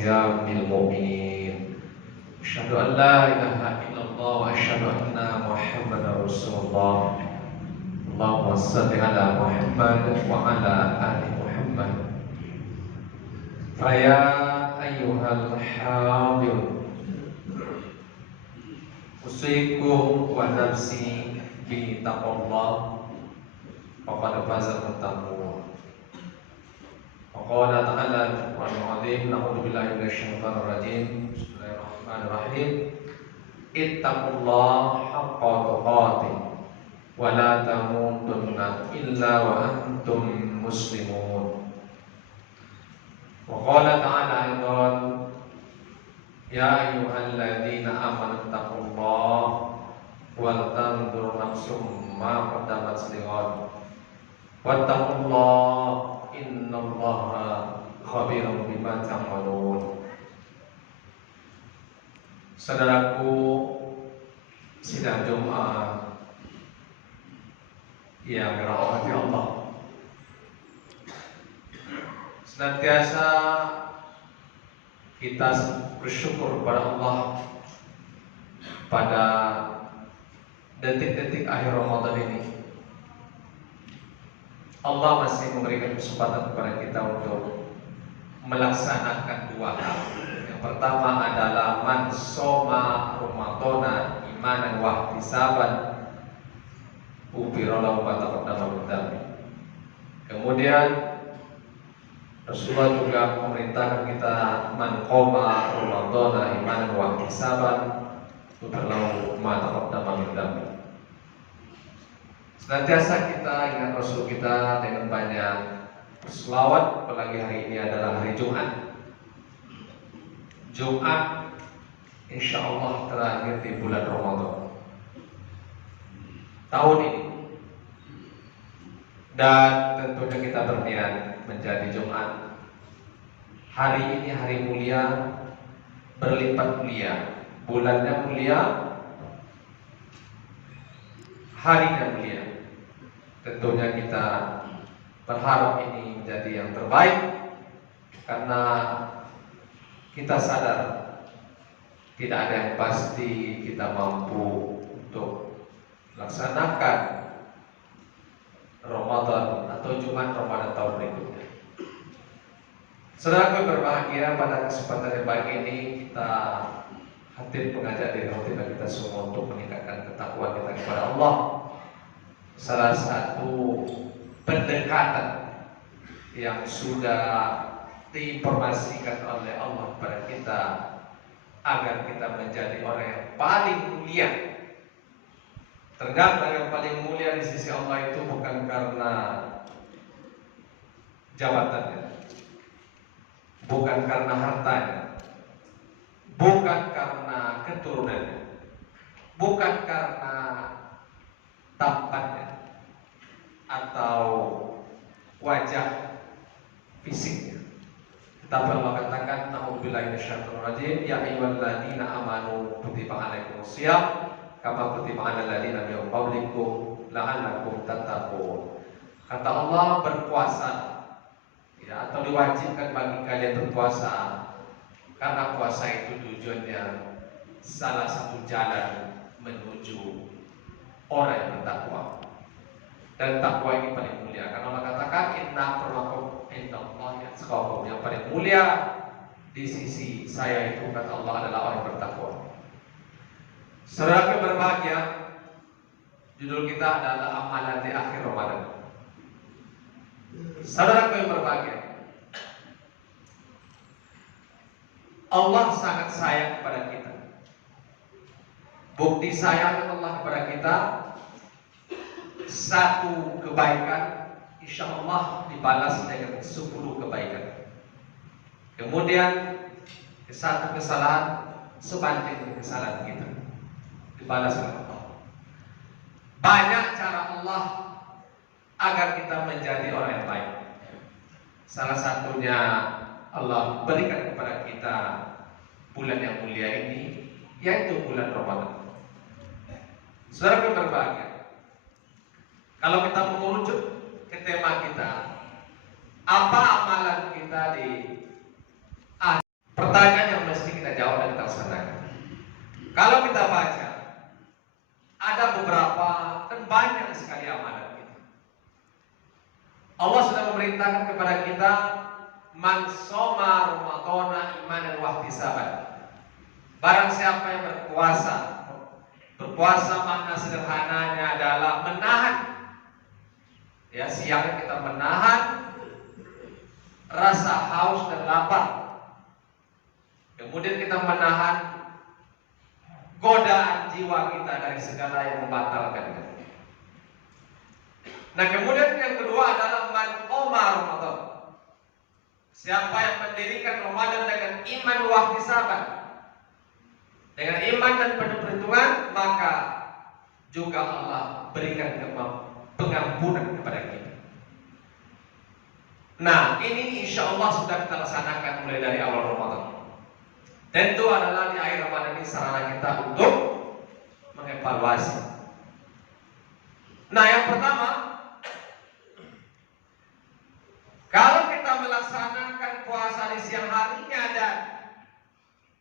وصيام المؤمنين. أشهد أن لا إله إلا الله وأشهد أن محمدا رسول الله. اللهم صل على محمد وعلى آل محمد. فيا أيها الحاضر أوصيكم ونفسي بتقوى الله فقد فاز المتقون. وقال تعالى في القرآن العظيم: أعوذ بالله من الشيطان الرجيم. بسم الله الرحمن الرحيم. اتقوا الله حق تقاته ولا تموتن إلا وأنتم مسلمون. وقال تعالى أيضا: يا أيها الذين آمنوا اتقوا الله ولتنظر نفس ما قدمت لغد واتقوا الله إن الله خبير بما تعملون. Saudaraku, sidang Jumat yang dirahmati Allah, senantiasa kita bersyukur kepada Allah pada detik-detik akhir Ramadan ini. Allah masih memberikan kesempatan kepada kita untuk melaksanakan dua hal. Yang pertama adalah man soma Ramadana imanan wa ihtisaban ghufira lahu ma taqaddama min dhanbi. Kemudian Rasulullah juga memerintahkan kita man qoma Ramadana imanan wa ihtisaban ghufira lahu ma taqaddama min dhanbi. Senantiasa kita ingat Rasul kita dengan banyak selawat, apalagi hari ini adalah hari Jumat. Jumat insya Allah terakhir di bulan Ramadan tahun ini. Dan tentunya kita berniat menjadi Jumat. Hari ini hari mulia, berlipat mulia, bulannya mulia, harinya mulia. Tentunya kita berharap ini menjadi yang terbaik, karena kita sadar tidak ada yang pasti kita mampu untuk melaksanakan Ramadan atau Jumat Ramadan tahun berikutnya. Saudara berbahagia, pada kesempatan yang baik ini kita hadir mengajak diri kita semua untuk meningkatkan ketakwaan kita kepada Allah. Salah satu pendekatan yang sudah diinformasikan oleh Allah kepada kita agar kita menjadi orang yang paling mulia. Ternyata yang paling mulia di sisi Allah itu bukan karena jabatannya, bukan karena hartanya, bukan karena keturunannya, bukan karena tampannya atau wajah fisiknya. Tapi Allah katakan, a'udzubillahi minasyaitonir rajim, ya ayyuhalladzina amanu kutiba alaikumusiyam kama kutiba alal ladzina min qablikum la'allakum tattaqun. Kata Allah, berpuasa ya, atau diwajibkan bagi kalian berpuasa karena puasa itu tujuannya salah satu jalan menuju orang yang bertakwa. Dan takwa ini paling mulia, karena Allah katakan inna akramakum indallahi atqakum. Yang paling mulia di sisi saya itu, kata Allah, adalah orang yang bertakwa. Saudara yang berbahagia, judul kita adalah amalan di akhir Ramadan. Saudara yang berbahagia, Allah sangat sayang kepada kita. Bukti sayang Allah kepada kita, satu kebaikan insya Allah dibalas dengan 10 kebaikan. Kemudian satu kesalahan sebanding dengan kesalahan kita, dibalas oleh Allah. Banyak cara Allah agar kita menjadi orang yang baik. Salah satunya Allah berikan kepada kita bulan yang mulia ini, yaitu bulan Ramadan. Saudara yang berbahagia, kalau kita mengerucut ke tema kita, apa amalan kita di akhir? Pertama, katakan kepada kita, man shoma ramadhana imanan wa ihtisaban. Barang siapa yang berpuasa, berpuasa makna sederhananya adalah menahan. Ya, siangnya kita menahan rasa haus dan lapar. Kemudian kita menahan godaan jiwa kita dari segala yang membatalkan. Nah, kemudian yang kedua adalah man qoma Ramadan. Siapa yang mendirikan Ramadan dengan iman wa ihtisaban, dengan iman dan penuh perhitungan, maka juga Allah berikan pengampunan kepada kita. Nah, ini insya Allah sudah kita laksanakan mulai dari awal Ramadan. Tentu adalah di akhir Ramadan ini sarana kita untuk mengevaluasi. Nah, yang pertama, kalau kita melaksanakan puasa di siang harinya dan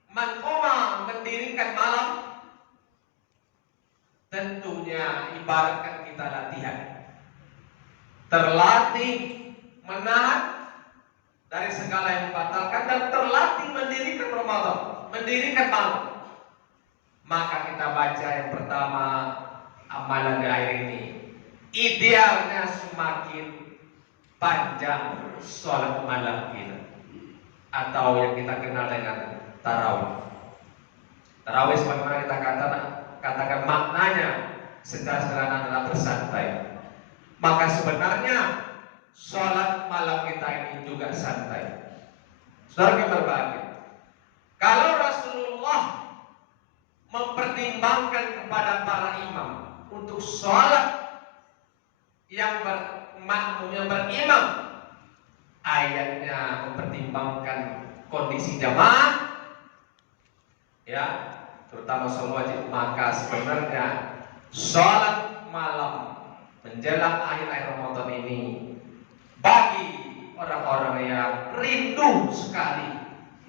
manqoma mendirikan malam, tentunya ibaratkan kita latihan, terlatih menahan dari segala yang membatalkan dan terlatih mendirikan Ramadan, mendirikan malam. Maka kita baca yang pertama, amalan di akhir ini idealnya semakin panjang sholat malam kita, atau yang kita kenal dengan tarawih. Tarawih sebagaimana kita katakan maknanya secara sederhana adalah bersantai. Maka sebenarnya sholat malam kita ini juga santai. Saudara yang berbahagia, kalau Rasulullah mempertimbangkan kepada para imam untuk sholat yang berimam, ayatnya mempertimbangkan kondisi jamaah, ya, terutama sholat wajib, maka sebenarnya sholat malam menjelang akhir Ramadan ini bagi orang-orang yang rindu sekali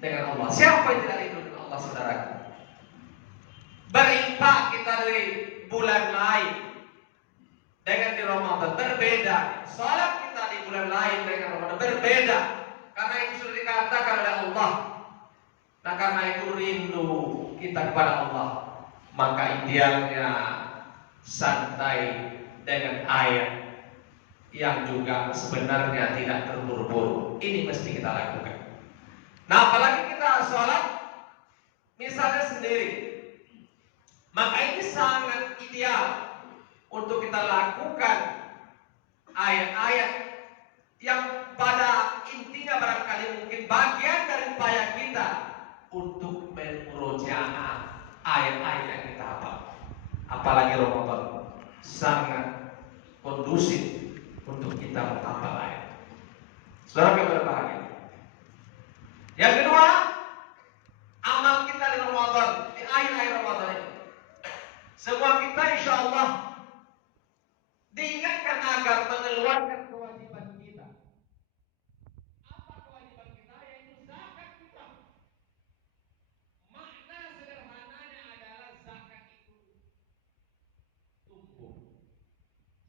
dengan Allah. Siapa yang tidak rindu dengan Allah, saudaraku? Berimpak kita dari bulan lain dengan di Ramadan berbeda. Salat kita di bulan lain dengan Ramadan berbeda. Karena itu sudah dikatakan oleh Allah. Nah, karena itu rindu kita kepada Allah, maka idealnya santai dengan ayat yang juga sebenarnya tidak terburu-buru. Ini mesti kita lakukan. Nah, apalagi kita sholat misalnya sendiri, maka ini sangat ideal untuk kita lakukan ayat-ayat yang pada intinya barangkali mungkin bagian dari upaya kita untuk memurojaah ayat-ayat yang kita hafal. Apalagi Ramadan sangat kondusif untuk kita menghafal ayat. Saudara yang berbahagia, yang kedua, amal kita di Ramadan, di akhir-akhir Ramadan ini, semua kita insya Allah diingatkan agar mengeluarkan kewajiban kita. Apa kewajiban kita? Yaitu zakat kita. Makna sederhananya adalah zakat itu tumbuh.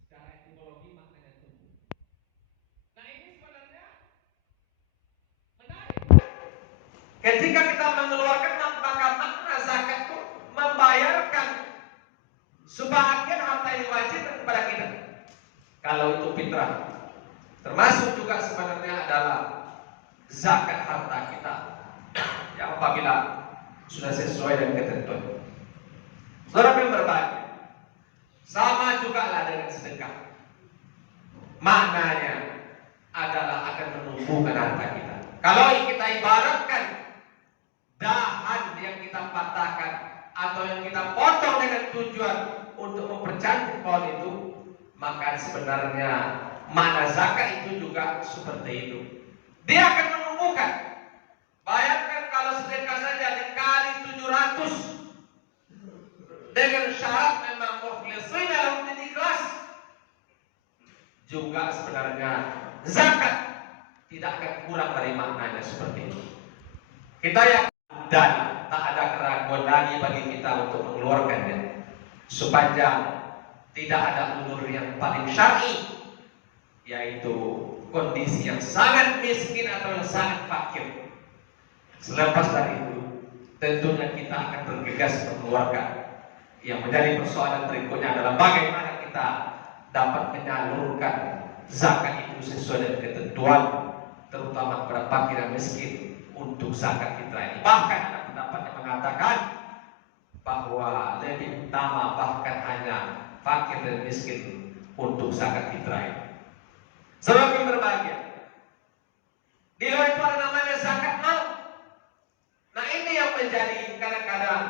Secara etimologi maknanya tumbuh. Nah, ini sebenarnya menarik. Ketika kita mengeluarkan, maka makna zakat itu membayarkan sebagian harta yang diwajibkan kepada kita. Kalau itu fitrah, termasuk juga sebenarnya adalah zakat harta kita yang apabila sudah sesuai dengan ketentuan. Saudara yang berbahagia, sama juga lah dengan sedekah. Maknanya adalah akan menumbuhkan harta kita. Kalau kita ibaratkan dahan yang kita patahkan atau yang kita potong dengan tujuan untuk mempercantik pohon itu, maka sebenarnya makna zakat itu juga seperti itu. Dia akan menumbuhkan. Bayangkan kalau sedekah saja dikali 700 dengan syarat memang mukhlisin dalam ikhlas, juga sebenarnya zakat tidak akan kurang dari maknanya seperti itu. Kita yang dan tak ada keraguan lagi bagi kita untuk mengeluarkannya, sepanjang tidak ada ulur yang paling syar'i, yaitu kondisi yang sangat miskin atau yang sangat fakir. Selepas dari itu, tentunya kita akan bergegas mengeluarkan. Yang menjadi persoalan berikutnya adalah bagaimana kita dapat menyalurkan zakat itu sesuai dengan ketentuan, terutama kepada fakir dan miskin untuk zakat fitrah ini. Bahkan ada pendapat yang mengatakan bahwa lebih utama bahkan hanya fakir dan miskin untuk zakat fitrah ini. Sebab yang berbahagia, di luar itu ada namanya zakat mal. Nah ini yang menjadi kadang-kadang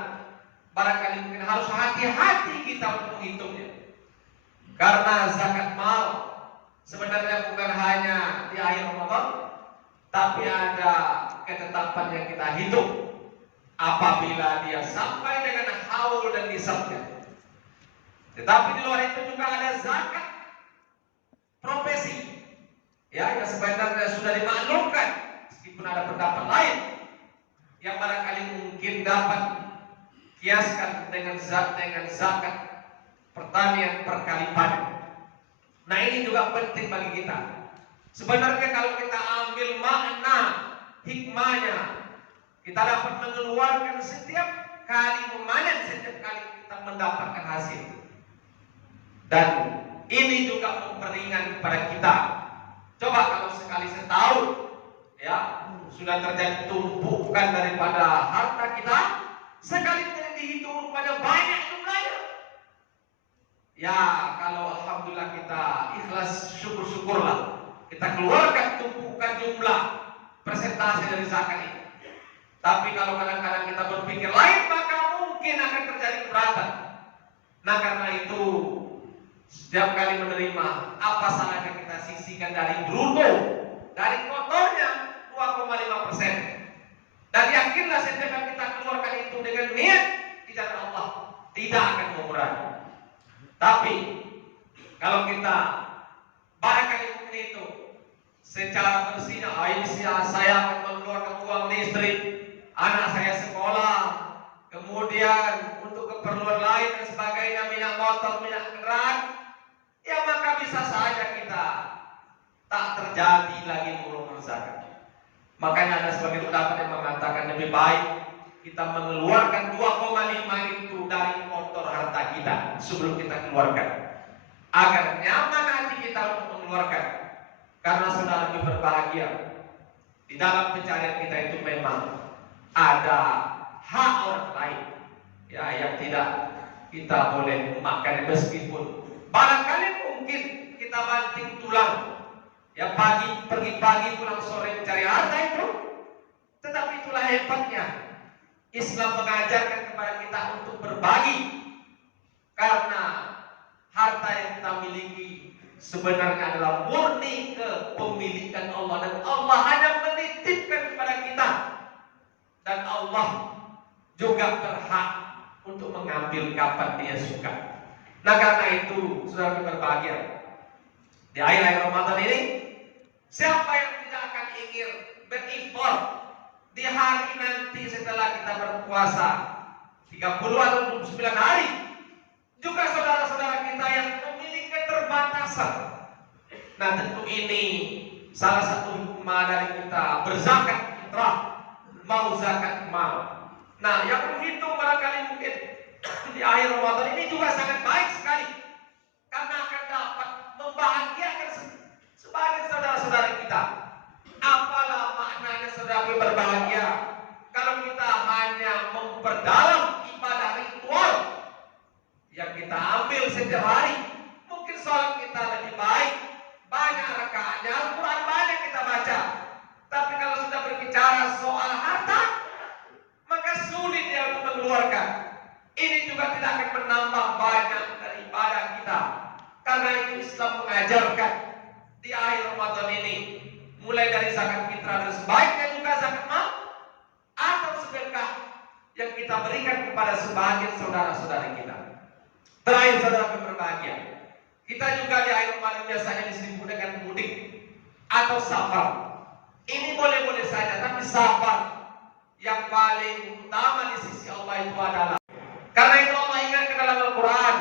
barangkali mungkin harus hati-hati kita untuk menghitungnya. Karena zakat mal sebenarnya bukan hanya di akhir Ramadan, tapi ada ketetapan yang kita hitung apabila dia sampai dengan haul dan nisabnya. Tetapi di luar itu juga ada zakat profesi, ya, yang sebenarnya sudah dimaklumkan, meskipun ada pendapat lain yang barangkali mungkin dapat kiaskan dengan zakat pertanian per kali panen. Nah ini juga penting bagi kita. Sebenarnya kalau kita ambil makna hikmahnya, kita dapat mengeluarkan setiap kali memanen, setiap kali kita mendapatkan hasil. Dan ini juga memperingan kepada kita. Coba kalau sekali setahun, ya, sudah terjadi tumpukan daripada harta kita, sekali dihitung pada banyak jumlahnya. Ya, kalau alhamdulillah kita ikhlas, syukur-syukurlah, kita keluarkan tumpukan jumlah persentase dari zakat ini. Tapi kalau kadang-kadang kita berpikir lain, maka mungkin akan terjadi keberatan. Nah karena itu, setiap kali menerima, apa salahnya kita sisihkan dari bruto, dari kotornya 2,5%. Dan yakinlah setiap kali kita keluarkan itu dengan niat di jalan Allah, tidak akan mengurangi. Tapi kalau kita barangkali mungkin itu secara bersihnya, ini saya akan mengeluarkan uang listrik, anak saya sekolah, kemudian untuk keperluan lain dan sebagainya, minyak motor, minyak kendaraan, ya maka bisa saja kita tak terjadi lagi mengeluarkan zakat. Makanya ada sebagian pendapat yang mengatakan lebih baik kita mengeluarkan 2,5 itu dari kotor harta kita sebelum kita keluarkan, agar nyaman hati kita untuk mengeluarkan. Karena saudara lebih berbahagia, di dalam pencarian kita itu memang ada hak orang lain, ya, yang tidak kita boleh makan, meskipun barangkali mungkin kita banting tulang, ya, pergi pagi pulang sore mencari harta itu. Tetapi itulah hebatnya Islam mengajarkan kepada kita untuk berbagi, karena harta yang kita miliki sebenarnya adalah murni kepemilikan Allah, dan Allah hanya menitipkan kepada kita, dan Allah juga berhak untuk mengambil kapan dia suka. Nah karena itu saudara berbahagia, di akhir-akhir Ramadan ini, siapa yang tidak akan ingin beriftar di hari nanti setelah kita berpuasa 30 atau 29 hari. Juga saudara-saudara kita yang memiliki keterbatasan. Nah tentu ini salah satu hikmah dari kita berzakat fitrah, mau zakat mal. Nah yang menghitung barangkali mungkin di akhir Ramadan ini juga sangat baik sekali, karena akan dapat membahagiakan sebagian saudara-saudara kita. Apalah maknanya saudara berbahagia kalau kita hanya memperdalam ibadah ritual yang kita ambil setiap hari. Mungkin sholat kita lebih baik, banyak rakaatnya, Al-Quran banyak kita baca. Tapi kalau sudah berbicara soal harta, maka sulit ya untuk mengeluarkan. Ini juga tidak akan menambah banyak dari ibadah kita. Karena itu Islam mengajarkan di akhir Ramadan ini, mulai dari zakat fitrah dan sebaiknya juga zakat mal atau sedekah yang kita berikan kepada sebagian saudara-saudari kita. Terakhir saudara yang berbahagia, kita juga di akhir Ramadan biasanya disebut dengan mudik atau safar. Ini boleh-boleh saja, tapi safar yang paling utama di sisi Allah itu adalah, karena itu Allah ingatkan dalam Al-Quran,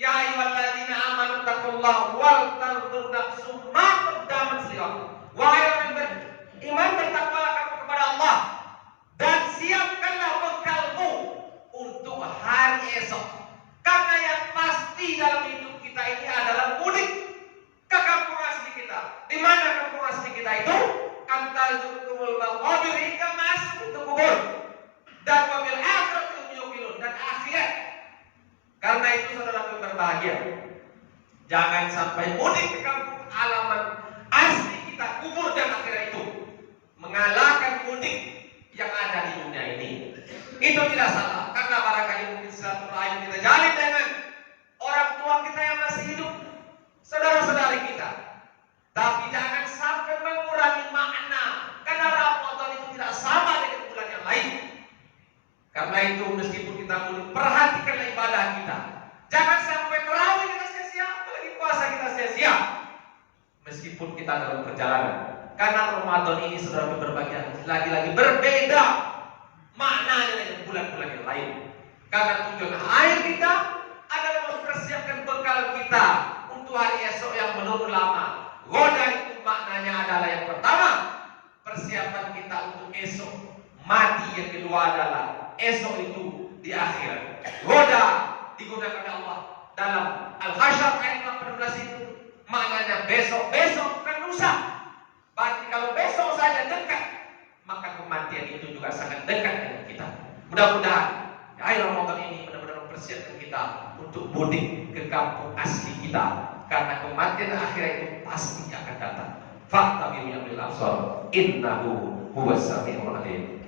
ya ayyuhalladzina amanu taqullaha wal tanzur nafsum ma qaddamat lighad. sampai mudik ke kampung halaman asli kita, kubur dan akhirat itu mengalahkan mudik yang ada di dunia ini. Itu tidak salah, karena barangkali mungkin silaturahim kita jalin dengan orang tua kita yang masih hidup, saudara-saudari kita. Tapi jangan sampai mengurangi makna, karena Ramadan itu tidak sama dengan bulan yang lain. Karena itu meskipun kita mudik, perhatikanlah ibadah kita. Jangan sampai tarawih kita sia-sia, apalagi puasa kita sia-sia. Meskipun kita dalam perjalanan, karena Ramadan ini saudara berbagai lagi-lagi berbeda maknanya dengan bulan-bulan yang lain. Karena tujuan akhir kita adalah mempersiapkan bekal kita untuk hari esok yang menunggu lama. Goda itu maknanya adalah yang pertama, persiapan kita untuk esok mati. Yang kedua adalah esok itu di akhirat. Goda digunakan Allah dalam Al-Hasyr ayat 18 itu maknanya besok bukan lusa. Berarti kalau besok saja dekat, maka kematian itu juga sangat dekat dengan kita. Mudah-mudahan akhir Ramadan ini benar-benar mempersiapkan kita untuk mudik ke kampung asli kita, karena kematian akhirat itu pasti akan datang. Fattabi'u ya ulil absar, innahu huwas sami'ul alim.